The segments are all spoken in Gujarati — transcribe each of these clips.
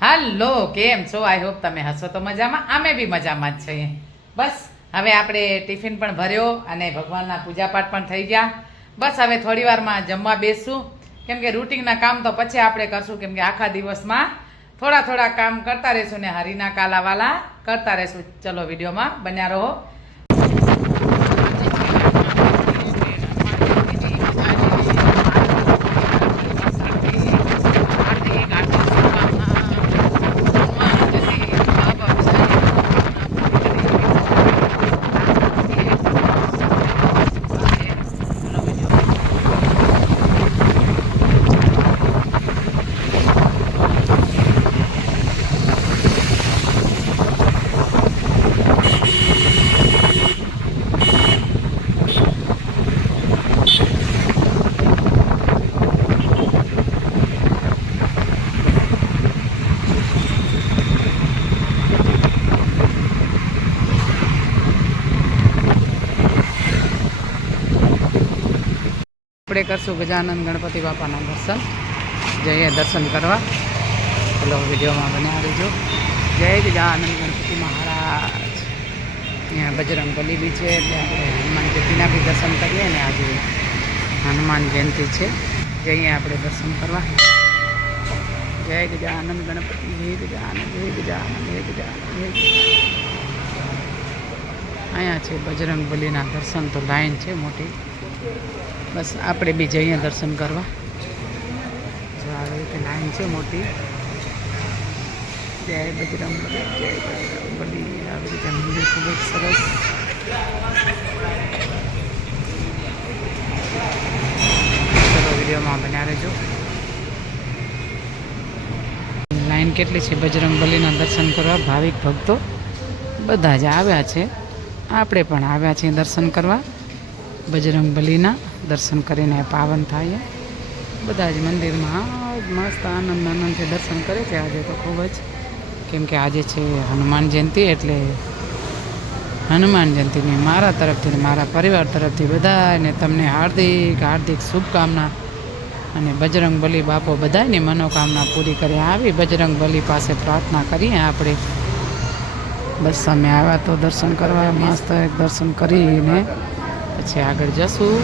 હાલો, કેમ છો? આઈ હોપ તમે હશો તો મજામાં. અમે બી મજામાં જ છીએ. બસ હવે આપણે ટિફિન પણ ભર્યો અને ભગવાનના પૂજાપાઠ પણ થઈ ગયા. બસ હવે થોડી વારમાં જમવા બેસશું, કેમ કે રૂટિનના કામ તો પછી આપણે કરશું, કેમ કે આખા દિવસમાં થોડા થોડા કામ કરતા રહીશું ને હરીના કાલાવાલા કરતા રહીશું. ચલો, વિડીયોમાં બન્યા રહો. આપણે કરશું ગજાનંદ ગણપતિ બાપાના દર્શન. જઈએ દર્શન કરવા. ચલો, વિડીયોમાં બન્યા રહીજો. જય ગજાનંદ ગણપતિ મહારાજ. અહીંયા બજરંગ બલી બી છે, એટલે આપણે હનુમાન જયંતિના બી દર્શન કરીએ ને. આજે હનુમાન જયંતિ છે, જઈએ આપણે દર્શન કરવા. જય ગજાનંદ ગણપતિ, જય ગજાનંદ, જય ગજાનંદ, જય ગજાનંદ, જય ગજાનંદ. અહીંયા છે બજરંગ બલીના દર્શન. તો લાઈન છે મોટી. બસ આપણે બી જઈએ દર્શન કરવા. જો આવી રીતે લાઈન છે મોટી. જય બજરંગ બલી, જય બજરંગ બલી. આવી રીતે મંદિર ખૂબ જ સરસ. ચલો, વિડીયોમાં બન્યા રહેજો. લાઈન કેટલી છે બજરંગ બલીના દર્શન કરવા. ભાવિક ભક્તો બધા જ આવ્યા છે. આપણે પણ આવ્યા છીએ દર્શન કરવા. બજરંગ બલીના દર્શન કરીને પાવન થાય. બધા જ મંદિરમાં મસ્ત આનંદથી દર્શન કરે છે આજે તો ખૂબ જ, કેમ કે આજે છે હનુમાન જયંતિ. એટલે હનુમાન જયંતિની મારા તરફથી, મારા પરિવાર તરફથી બધાને તમને હાર્દિક હાર્દિક શુભકામના. અને બજરંગ બલી બાપો બધાની મનોકામના પૂરી કરે. આવી બજરંગ બલી પાસે પ્રાર્થના કરીએ આપણે. બસ અમે આવ્યા તો દર્શન કરવા. મસ્ત એક દર્શન કરીને પછી આગળ જશું.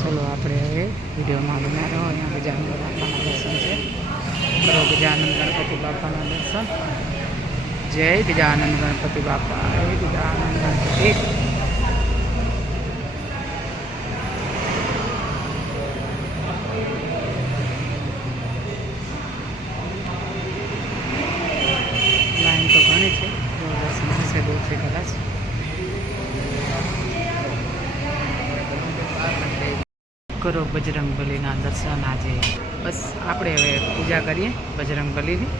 ચલો, આપણે હવે વિડીયોમાં બન્યા રહો. અહીંયા ગજાનંદ બાપાના દર્શન છે. કરો ગજાનંદ ગણપતિ બાપાના દર્શન. જય ગજાનંદ ગણપતિ બાપા, જય ગજાનંદ ગણપતિ. લાઈન તો ઘણી છે. દર્શન થશે દૂરથી કદાચ. કરો બજરંગ બલીના દર્શન આજે. બસ આપણે હવે પૂજા કરીએ બજરંગ બલીની.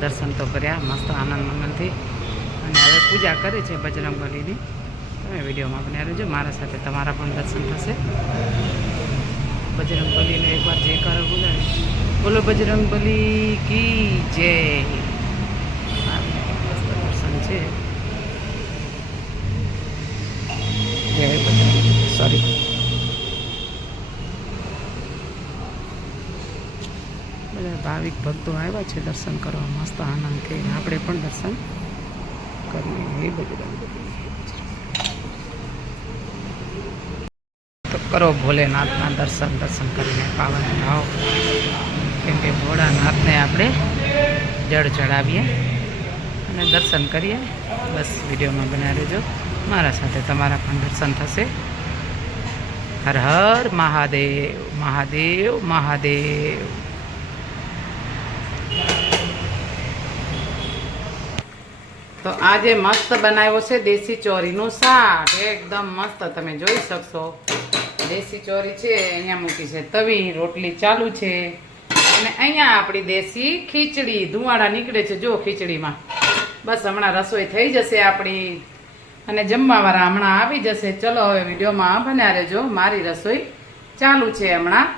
દર્શન તો કર્યા મસ્ત આનંદ મંગલથી, અને હવે પૂજા કરે છે બજરંગ બલીની. તમે વિડીયોમાં બન્યા રહેજો. મારા સાથે તમારા પણ દર્શન થશે. બજરંગ બલીને એકવાર જયકારો બોલાવી. બોલો બજરંગ બલી કી જય. મસ્ત દર્શન છે. જય બજરંગ, સોરી. બધા ભાવિક ભક્તો આવ્યા છે દર્શન કરવા. મસ્ત આનંદથી આપણે પણ દર્શન કરીએ. હે બજરંગ બલી. તો કરો ભોલેનાથના દર્શન. દર્શન કરીને પાવન થાઓ, કેમ કે ભોળાનાથને આપણે જળ ચડાવીએ અને દર્શન કરીએ. બસ વિડીયોમાં બન્યા રહેજો. મારા સાથે તમારા પણ દર્શન થશે. હર હર મહાદેવ, મહાદેવ, મહાદેવ. તો આજે મસ્ત બનાવ્યો છે દેશી ચોરીનું શાક. એકદમ મસ્ત, તમે જોઈ શકશો. દેશી ચોરી છે, અહીંયા મૂકી છે તવી. રોટલી ચાલુ છે, અને અહીંયા આપણી દેશી ખીચડી. ધુવાડા નીકળે છે જો ખીચડીમાં. બસ હમણાં રસોઈ થઈ જશે આપણી, અને જમવાવાળા હમણાં આવી જશે. ચલો, હવે વિડીયોમાં બન્યા રહેજો. મારી રસોઈ ચાલુ છે હમણાં.